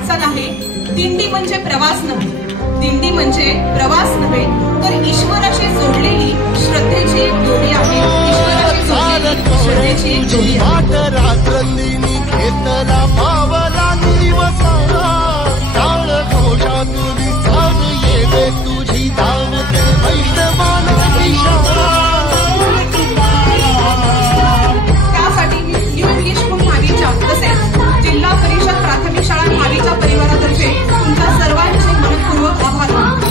वाटचाल आहे. दिंडी म्हणजे प्रवास नव्हे, दिंडी म्हणजे प्रवास नव्हे, तर ईश्वराशी जोडलेली श्रद्धेची जोडी आहे. ईश्वराशी जोडलेली श्रद्धेची जोडी आहे. रात्रंदिनी घेतला पावला दिवसाला, टाळ घोषातुनी चाल येते तुझी धावते वैष्णवाला इशारा. त्यासाठी न्यू इंग्लिश स्कूल म्हावीच्या तसेच जिल्हा परिषद प्राथमिक शाळा म्हावीच्या परिवारातर्फे तुमच्या सर्वांचे मनपूर्वक आभार मानतो.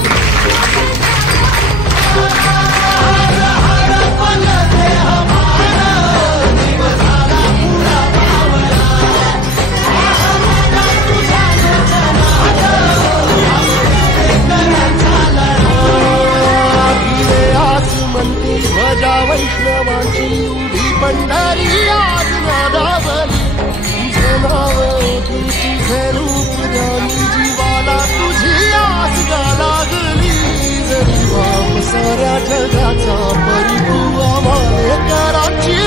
ध्वजा वैष्णवाची उभी पंढरी आज नादावली. तुझे नाव तुझे रूप ज्ञानी जीवाला तुझी आस गा लागली. जरी वाप साऱ्या जगाचा परी तू आम्हाले कराची